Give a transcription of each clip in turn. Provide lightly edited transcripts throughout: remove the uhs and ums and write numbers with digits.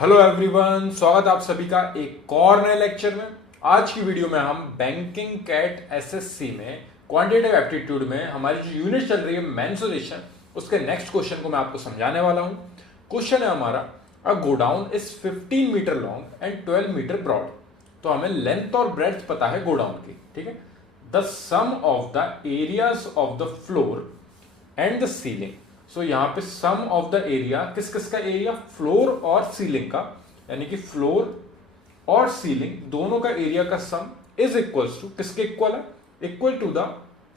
Hello everyone, स्वागत आप सभी का एक और नए लेक्चर में। आज की वीडियो में हम बैंकिंग कैट एसएससी में क्वांटिटेटिव एप्टीट्यूड में हमारी जो यूनिट चल रही है मेंसुरेशन, उसके नेक्स्ट क्वेश्चन को मैं आपको समझाने वाला हूं। क्वेश्चन है हमारा, a godown is 15 metre long and 12 metre broad. तो हमें लेंथ और ब्रेड्थ पता है गोडाउन की, ठीक है। The sum of the areas of the floor and the ceiling. So यहां पे सम ऑफ द एरिया, किस किस का एरिया, फ्लोर और सीलिंग का, यानी कि फ्लोर और सीलिंग दोनों का एरिया का सम इज इक्वल्स टू, किसके इक्वल है, equal to the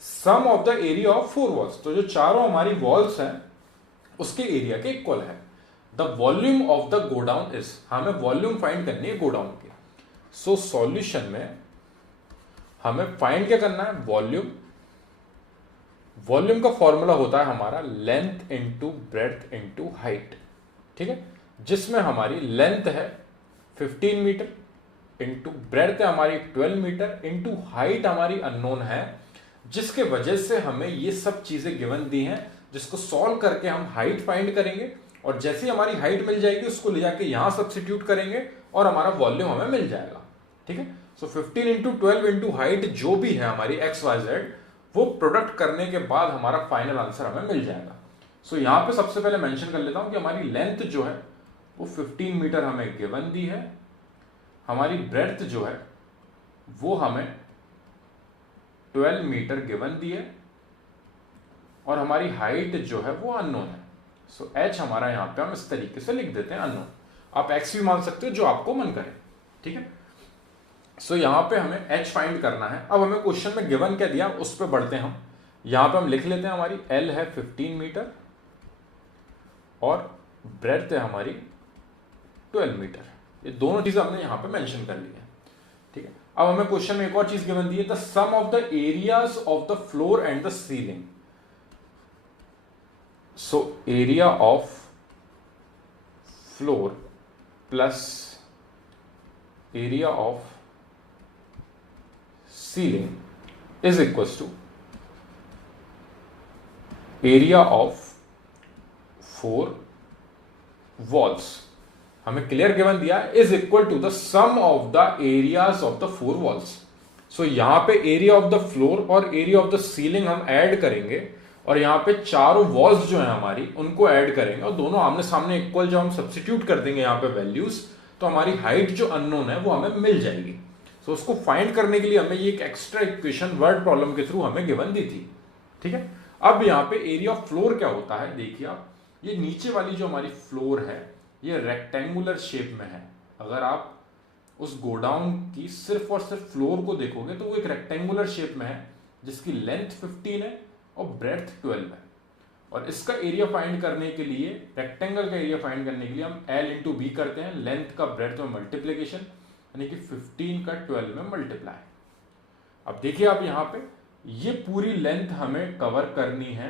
sum of the area of four walls. तो जो चारों हमारी वॉल्स हैं उसके एरिया के इक्वल है। The volume of the godown is, हमें वॉल्यूम फाइंड करनी है गोडाउन की। सो सॉल्यूशन में हमें फाइंड क्या करना है, वॉल्यूम। वॉल्यूम का फॉर्मूला होता है हमारा length into breadth into height, ठीक है। जिसमें हमारी लेंथ है 15 मीटर इंटू ब्रेड्थ है हमारी 12 मीटर इंटू हाइट हमारी अननोन है, जिसके वजह से हमें ये सब चीजें गिवन दी हैं, जिसको सॉल्व करके हम हाइट फाइंड करेंगे और जैसे ही हमारी हाइट मिल जाएगी उसको ले जाके यहां सब्स्टिट्यूट करेंगे और हमारा वॉल्यूम हमें मिल जाएगा, ठीक है। सो 15 इंटू 12 इंटू हाइट जो भी है हमारी एक्स वाई जेड, वो प्रोडक्ट करने के बाद हमारा फाइनल आंसर हमें मिल जाएगा। सो यहां पे सबसे पहले मेंशन कर लेता हूं कि हमारी लेंथ जो है वो 15 मीटर हमें गिवन दी है, हमारी ब्रेड्थ जो है वो हमें 12 मीटर गिवन दी है और हमारी हाइट जो है वो अननोन है। सो एच हमारा यहां पे हम इस तरीके से लिख देते हैं अननोन। आप एक्स भी मान सकते हो, जो आपको मन करे, ठीक है। सो यहां पे हमें h फाइंड करना है। अब हमें क्वेश्चन में गिवन क्या दिया उस पे बढ़ते हैं हम। यहां पे हम लिख लेते हैं हमारी L है 15 मीटर और ब्रेड्थ है हमारी 12 मीटर। ये दोनों चीजें हमने यहां पे मेंशन कर ली है, ठीक है। अब हमें क्वेश्चन में एक और चीज गिवन दी है, the sum of the areas of the floor and the ceiling. So area of floor plus area of ceiling is equals to area of four walls. हमें क्लियर गिवन दिया है, is equal to the sum of the areas of the four walls. So यहां पे area of the floor और area of the ceiling हम add करेंगे और यहां पे चारों वॉल्स जो है हमारी उनको ऐड करेंगे और दोनों आमने सामने इक्वल जब हम सब्स्टिट्यूट कर देंगे यहां पे वैल्यूज, तो हमारी हाइट जो अननोन है वो हमें मिल जाएगी। सो उसको फाइंड करने के लिए हमें ये एक एक्स्ट्रा इक्वेशन वर्ड प्रॉब्लम के थ्रू हमें गिवन दी थी, ठीक है। अब यहाँ पे एरिया ऑफ फ्लोर क्या होता है, देखिए आप, ये नीचे वाली जो हमारी फ्लोर है ये रेक्टेंगुलर शेप में है। अगर आप उस गोडाउन की सिर्फ और सिर्फ फ्लोर को देखोगे तो वो एक रेक्टेंगुलर शेप में है, जिसकी लेंथ 15 है और ब्रेड्थ 12 है। और इसका एरिया फाइंड करने के लिए, रेक्टेंगल का एरिया फाइंड करने के लिए हम L इंटू बी करते हैं, लेंथ का ब्रेड्थ में मल्टीप्लीकेशन, यानी कि 15 का 12 में मल्टीप्लाई। अब देखिए आप यहां पे ये पूरी लेंथ हमें कवर करनी है,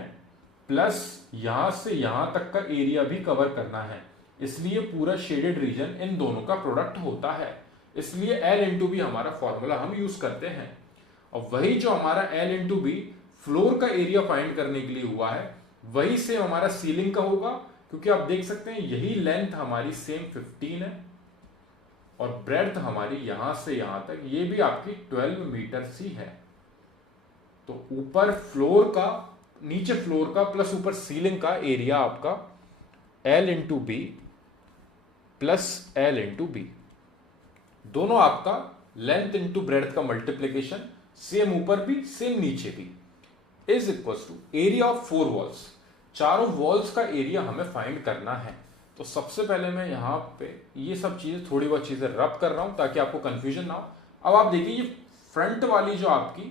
प्लस यहां से यहां तक का एरिया भी कवर करना है, इसलिए पूरा शेडेड रीजन इन दोनों का प्रोडक्ट होता है। इसलिए L इंटू बी हमारा फॉर्मूला हम यूज करते हैं। और वही जो हमारा L इंटू बी फ्लोर का एरिया फाइंड करने के लिए हुआ है, वही से हमारा सीलिंग का होगा, क्योंकि आप देख सकते हैं यही लेंथ हमारी सेम 15 है और ब्रेड्थ हमारी यहां से यहां तक ये भी आपकी 12 मीटर सी है। तो ऊपर फ्लोर का, नीचे फ्लोर का प्लस ऊपर सीलिंग का एरिया आपका L into B plus L into B, दोनों आपका लेंथ इंटू ब्रेड्थ का मल्टीप्लीकेशन, सेम ऊपर भी सेम नीचे भी, is equal to area of four walls. चारों वॉल्स का एरिया हमें फाइंड करना है। तो सबसे पहले मैं यहां पे ये सब चीजें, थोड़ी बहुत चीजें रब कर रहा हूं ताकि आपको कंफ्यूजन ना हो। अब आप देखिए ये फ्रंट वाली जो आपकी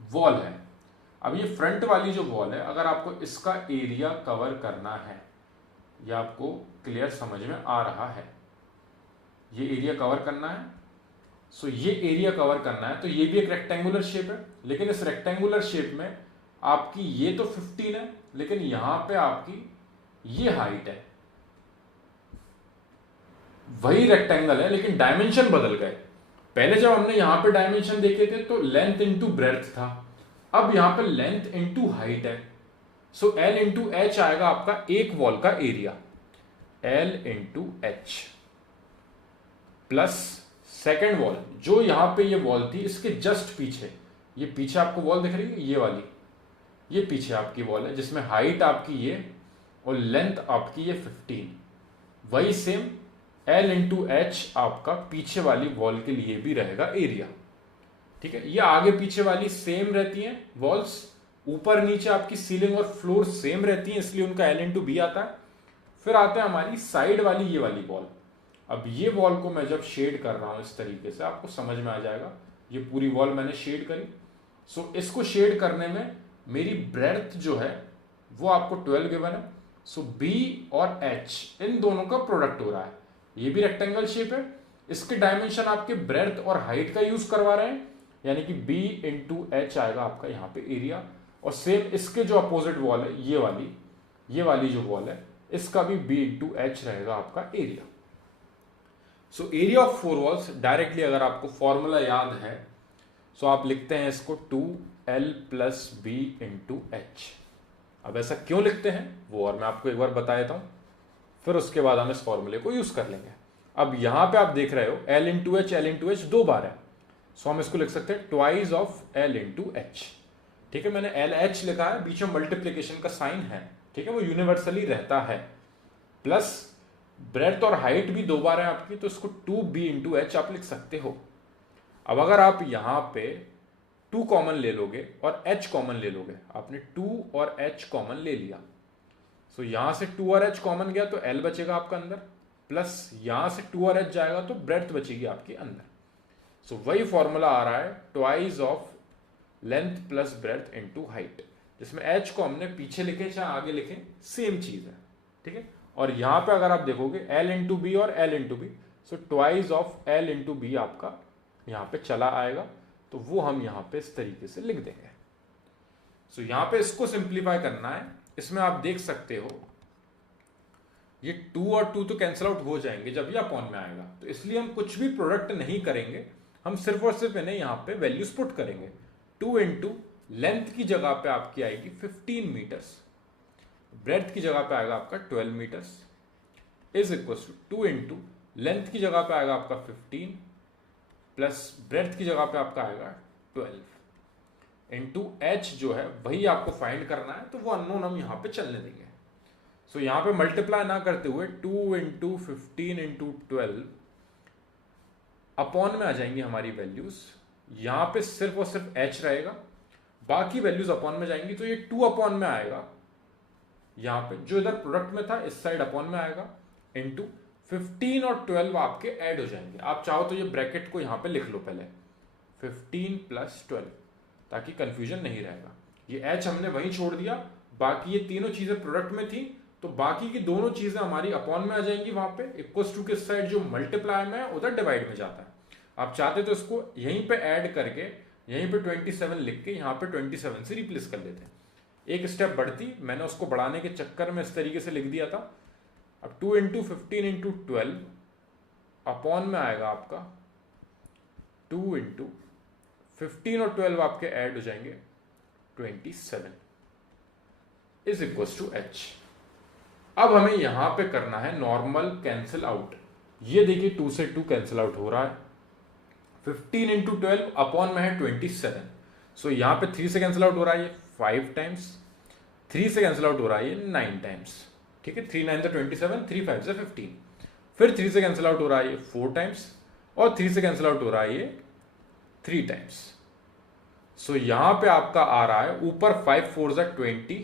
वॉल है, अब ये फ्रंट वाली जो वॉल है, अगर आपको इसका एरिया कवर करना है, ये आपको क्लियर समझ में आ रहा है, ये एरिया कवर करना है। सो ये एरिया कवर करना है, तो ये भी एक रेक्टेंगुलर शेप है, लेकिन इस रेक्टेंगुलर शेप में आपकी ये तो 15 है, लेकिन यहां पे आपकी ये हाइट है, वही रेक्टेंगल है लेकिन डायमेंशन बदल गए। पहले जब हमने यहां पे डायमेंशन देखे थे तो लेंथ इंटू ब्रेड्थ था, अब यहां पे लेंथ इंटू हाइट है। सो L इंटू एच आएगा आपका एक वॉल का area, L into H. Plus second wall, जो यहाँ पे ये वॉल थी इसके जस्ट पीछे, ये पीछे आपको वॉल दिख रही है ये वाली, ये पीछे आपकी वॉल है जिसमें हाइट आपकी ये और लेंथ आपकी ये 15। वही सेम L इंटू एच आपका पीछे वाली वॉल के लिए भी रहेगा एरिया। ठीक है, ये आगे पीछे वाली सेम रहती हैं वॉल्स, ऊपर नीचे आपकी सीलिंग और फ्लोर सेम रहती हैं, इसलिए उनका L इंटू बी आता है। फिर आता है हमारी साइड वाली ये वाली वॉल। अब ये वॉल को मैं जब शेड कर रहा हूं इस तरीके से आपको समझ में आ जाएगा, ये पूरी वॉल मैंने शेड करी। सो इसको शेड करने में मेरी ब्रेड्थ जो है वो आपको 12 गिवन है। सो B और H इन दोनों का प्रोडक्ट हो रहा है, ये भी रेक्टेंगल शेप है, इसके डायमेंशन आपके ब्रेड्थ और हाइट का यूज करवा रहे हैं, यानी कि B इंटू एच आएगा आपका यहाँ पे एरिया। और सेम इसके जो अपोजिट वॉल है ये वाली जो वॉल है इसका भी B इंटू एच रहेगा आपका area. So area of four walls directly अगर आपको फॉर्मूला याद है सो आप लिखते हैं इसको 2L plus B into H. अब ऐसा क्यों लिखते हैं वो और मैं आपको एक बार बता देता हूं, फिर उसके बाद हम इस फॉर्मूले को यूज कर लेंगे। अब यहां पे आप देख रहे हो L इंटू एच दो बार है, सो हम इसको लिख सकते हैं twice of L into H. ठीक है, मैंने LH लिखा है, बीच में मल्टीप्लीकेशन का साइन है, ठीक है, वो यूनिवर्सली रहता है। प्लस ब्रेड्थ और हाइट भी दो बार है आपकी, तो इसको 2B इंटू एच आप लिख सकते हो। अब अगर आप यहां पे 2 कॉमन ले लोगे और H कॉमन ले लोगे, आपने 2 और H कॉमन ले लिया, सो यहां से 2 और H कॉमन गया तो L बचेगा आपका अंदर, प्लस यहां से 2 और H जाएगा तो ब्रेड्थ बचेगी आपके अंदर। सो वही फॉर्मूला आ रहा है twice of length plus breadth into height, जिसमें H को हमने पीछे लिखे चाहे आगे लिखे सेम चीज है। ठीक है, और यहां पे अगर आप देखोगे L इंटू बी और L into B, so twice of L into B आपका यहां पे चला आएगा, तो वो हम यहां पे इस तरीके से लिख देंगे। सो यहां पे इसको सिंप्लीफाई करना है, इसमें आप देख सकते हो ये 2 और 2 तो कैंसिल आउट हो जाएंगे जब ये अपॉन में आएगा, तो इसलिए हम कुछ भी प्रोडक्ट नहीं करेंगे, हम सिर्फ और सिर्फ इन्हें यहां पे वैल्यूज पुट करेंगे। 2 इंटू लेंथ की जगह पे आपकी आएगी 15 मीटर्स, ब्रेड्थ की जगह पे आएगा आपका 12 meters, is equal to 2 into length की जगह पे आएगा आपका 15 प्लस ब्रेड्थ की जगह पे आपका आएगा 12 इंटू एच जो है वही आपको फाइंड करना है, तो वो अननोन हम यहां पे चलने देंगे। सो यहां पे मल्टीप्लाई ना करते हुए 2 इंटू 15 इंटू 12 अपॉन में आ जाएंगी हमारी वैल्यूज, यहां पे सिर्फ और सिर्फ एच रहेगा, बाकी वैल्यूज अपॉन में जाएंगी, तो ये 2 अपॉन में आएगा, यहां पे जो इधर प्रोडक्ट में था इस साइड अपॉन में आएगा, इंटू 15 और 12 आपके ऐड हो जाएंगे। आप चाहो तो ये ब्रैकेट को यहां पे लिख लो पहले 15 प्लस 12, ताकि कंफ्यूजन नहीं रहेगा। ये एच हमने वहीं छोड़ दिया, बाकी ये तीनों चीजें प्रोडक्ट में थी, तो बाकी की दोनों चीजें हमारी अपॉन में आ जाएंगी, वहां पे इक्वल्स टू के साइड जो मल्टीप्लाई में है उधर डिवाइड में जाता है। आप चाहते तो इसको यहीं पे ऐड करके यहीं पे 27 लिख के यहाँ पे 27 से रिप्लेस कर लेते हैं, एक स्टेप बढ़ती, मैंने उसको बढ़ाने के चक्कर में इस तरीके से लिख दिया था। अब 2 इंटू 15 इंटू 12 अपॉन में आएगा आपका 2 इंटू 15 और 12 आपके ऐड हो जाएंगे 27 इज इक्वल्स टू एच। अब हमें यहां पे करना है नॉर्मल कैंसिल आउट, ये देखिए 2 से 2 कैंसिल आउट हो रहा है, 15 इंटू 12 अपॉन में है 27, सो यहां पे 3 से कैंसिल आउट हो रहा है ये 5 टाइम्स, 3 से कैंसिल आउट हो रहा है ये 9 टाइम्स, ठीक है, 3 9 से 27, 3 5 से 15, फिर 3 से कैंसिल आउट हो रहा है ये 4 टाइम्स, और 3 से कैंसिल आउट हो रहा है ये 3 टाइम्स। सो यहां पे आपका आ रहा है ऊपर 5 4 से 20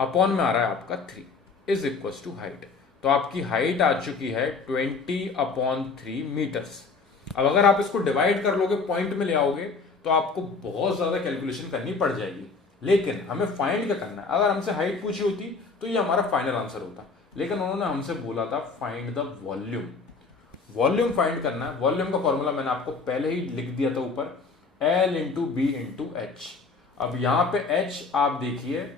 अपॉन में आ रहा है आपका 3 इज इक्वल टू हाइट, तो आपकी हाइट आ चुकी है 20/3 मीटर्स। अब अगर आप इसको डिवाइड कर लोगे, पॉइंट में ले आओगे, तो आपको बहुत ज्यादा कैलकुलेशन करनी पड़ जाएगी, लेकिन हमें फाइंड क्या करना है। अगर हमसे हाइट पूछी होती तो ये हमारा फाइनल आंसर होता, लेकिन उन्होंने हमसे बोला था find the volume, volume find करना है। वॉल्यूम का फॉर्मूला मैंने आपको पहले ही लिख दिया था ऊपर, L into B into H. अब यहां पे H आप देखिए,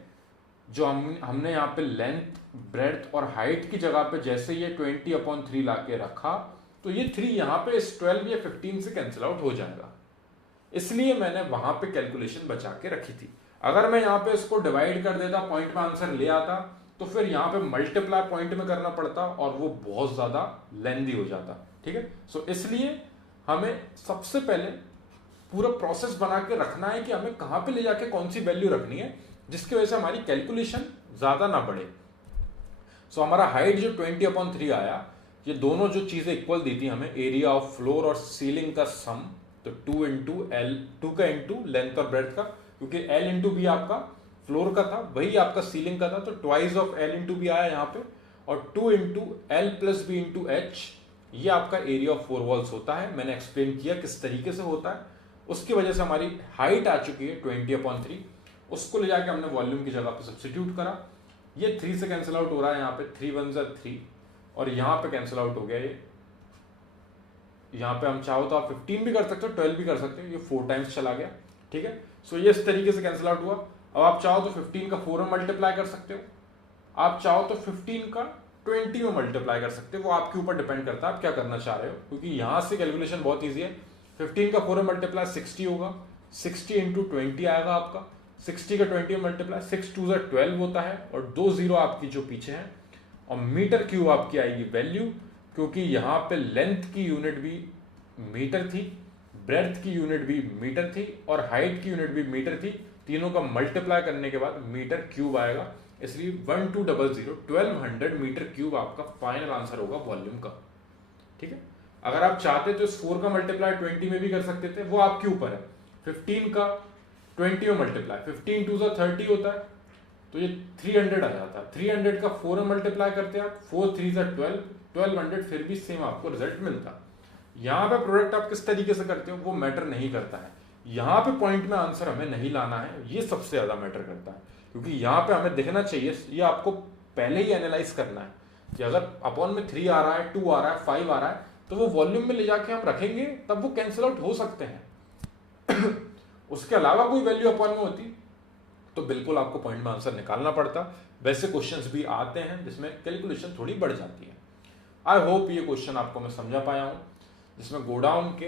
जो हमने यहाँ पे लेंथ ब्रेड्थ और हाइट की जगह पे जैसे ये 20/3 लाके रखा, तो ये 3 यहाँ पे इस 12 या 15 से कैंसिल आउट हो जाएगा, इसलिए मैंने वहां पे कैलकुलेशन बचा के रखी थी। अगर मैं यहाँ पे इसको डिवाइड कर देता, पॉइंट में आंसर ले आता, तो फिर यहाँ पे मल्टीप्लाई पॉइंट में करना पड़ता और वो बहुत ज़्यादा लेंदी हो जाता। ठीक है, सो इसलिए हमें सबसे पहले पूरा प्रोसेस बना के रखना है कि हमें कहाँ पे ले जाके कौन सी वैल्यू रखनी है जिसकी वजह से हमारी कैलकुलेशन ज़्यादा ना बढ़े। सो हमारा हाइट जो 20/3 आया, ये दोनों जो चीज़ें इक्वल दी थी हमें, एरिया ऑफ फ्लोर और सीलिंग का सम, तो 2 इंटू एल, 2 का इंटू लेंथ और ब्रेड्थ का, क्योंकि एल इंटू बी आपका फ्लोर का था, वही आपका सीलिंग का था, तो twice of L into B आया यहाँ पे, और 2 into L plus B into H, ये आपका एरिया ऑफ 4 वॉल्स होता है। मैंने एक्सप्लेन किया किस तरीके से होता है। उसकी वजह से हमारी हाइट आ चुकी है 20/3, उसको ले जाके हमने वॉल्यूम की जगह पे सब्सटीट्यूट करा। ये 3 से कैंसिल आउट हो रहा है, यहाँ पे 3 1 3, और यहाँ पे कैंसिल आउट हो गया ये। यहाँ पे हम चाहो तो आप 15 भी कर सकते हो, 12 भी कर सकते हो, ये 4 टाइम्स चला गया। ठीक है, सो ये इस तरीके से कैंसिल आउट हुआ। अब आप चाहो तो 15 का 4 में मल्टीप्लाई कर सकते हो, आप चाहो तो 15 का 20 में मल्टीप्लाई कर सकते हो, वो आपके ऊपर डिपेंड करता है आप क्या करना चाह रहे हो, क्योंकि यहाँ से कैलकुलेशन बहुत ईजी है। 15 का 4 में मल्टीप्लाई 60 होगा, 60 इंटू 20 आएगा आपका, 60 का 20 में मल्टीप्लाई 6 2 12 होता है, और 2 जीरो आपकी जो पीछे है, और मीटर क्यूब आपकी आएगी वैल्यू, क्योंकि यहाँ पे लेंथ की यूनिट भी मीटर थी, ब्रेड्थ की यूनिट भी मीटर थी, और हाइट की यूनिट भी मीटर थी। तीनों का मल्टीप्लाई करने के बाद मीटर क्यूब आएगा, इसलिए 1200 1200 मीटर क्यूब आपका फाइनल आंसर होगा वॉल्यूम का। ठीक है, अगर आप चाहते तो इस 4 का मल्टीप्लाई 20 में भी कर सकते थे, वो आपके ऊपर है। 15 का 20 में मल्टीप्लाई, 15 2 30 होता है, तो ये 300 आ जाता है। 300 का 4 में मल्टीप्लाई करते हैं आप, 4 3 12, 1200, फिर भी सेम आपको रिजल्ट मिलता। यहाँ पे प्रोडक्ट आप किस तरीके से करते हो वो मैटर नहीं करता है, यहाँ पे पॉइंट में आंसर हमें नहीं लाना है, ये सबसे ज्यादा मैटर करता है, क्योंकि यहाँ पे हमें दिखना चाहिए, ये आपको पहले ही एनालाइज करना है कि अगर अपॉन में 3 आ रहा है, 2 आ रहा है, 5 आ रहा है, तो वो वॉल्यूम में ले जाके हम रखेंगे तब वो कैंसिल आउट हो सकते हैं। उसके अलावा कोई वैल्यू अपॉन में होती तो बिल्कुल आपको पॉइंट में आंसर निकालना पड़ता। वैसे क्वेश्चंस भी आते हैं जिसमें कैलकुलेशन थोड़ी बढ़ जाती है। आई होप ये क्वेश्चन आपको मैं समझा पाया हूँ, जिसमें गोडाउन के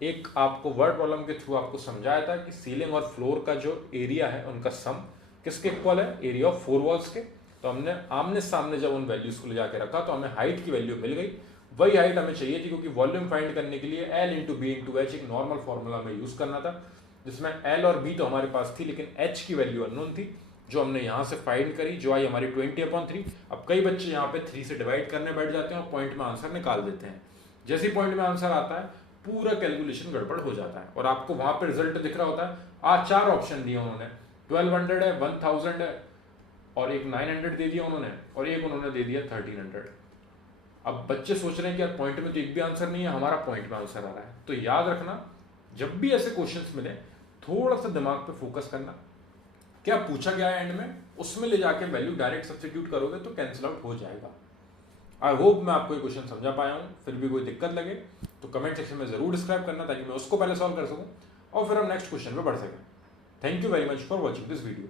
एक आपको वर्ड प्रॉब्लम के थ्रू आपको समझाया था कि सीलिंग और फ्लोर का जो एरिया है उनका सम किसके इक्वल है, एरिया ऑफ 4 वॉल्स के। तो हमने आमने सामने जब उन वैल्यूज को ले जाके रखा तो हमें हाइट की वैल्यू मिल गई, वही हाइट हमें चाहिए थी, क्योंकि वॉल्यूम फाइंड करने के लिए L into B into H एक नॉर्मल फॉर्मूला में यूज करना था, जिसमें एल और बी तो हमारे पास थी, लेकिन एच की वैल्यू अननोन थी, जो हमने यहाँ से फाइंड करी, जो आई हमारी 20/3। अब कई बच्चे यहाँ पे 3 से डिवाइड करने बैठ जाते हैं और पॉइंट में आंसर निकाल देते हैं। जैसे ही पॉइंट में आंसर आता है पूरा कैलकुलेशन गड़बड़ हो जाता है, और आपको वहां पे रिजल्ट दिख रहा होता है। आज 4 ऑप्शन दिए उन्होंने, 1200 है, 1000 है, और एक 900 दे दिया उन्होंने, और एक उन्होंने दे दिया 1300। अब बच्चे सोच रहे हैं कि यार पॉइंट में तो एक भी आंसर नहीं है, हमारा पॉइंट में आंसर आ रहा है। तो याद रखना, जब भी ऐसे क्वेश्चंस मिले थोड़ा सा दिमाग पे फोकस करना, क्या पूछा गया है एंड में, उसमें ले जाके वैल्यू डायरेक्ट सब्स्टिट्यूट करोगे तो कैंसिल आउट हो जाएगा। आई होप मैं आपको ये क्वेश्चन समझा पाया हूँ। फिर भी कोई दिक्कत लगे तो कमेंट सेक्शन में जरूर डिस्क्राइब करना, ताकि मैं उसको पहले सॉल्व कर सकूँ और फिर हम नेक्स्ट क्वेश्चन पे बढ़ सकें। Thank you very much for watching this video.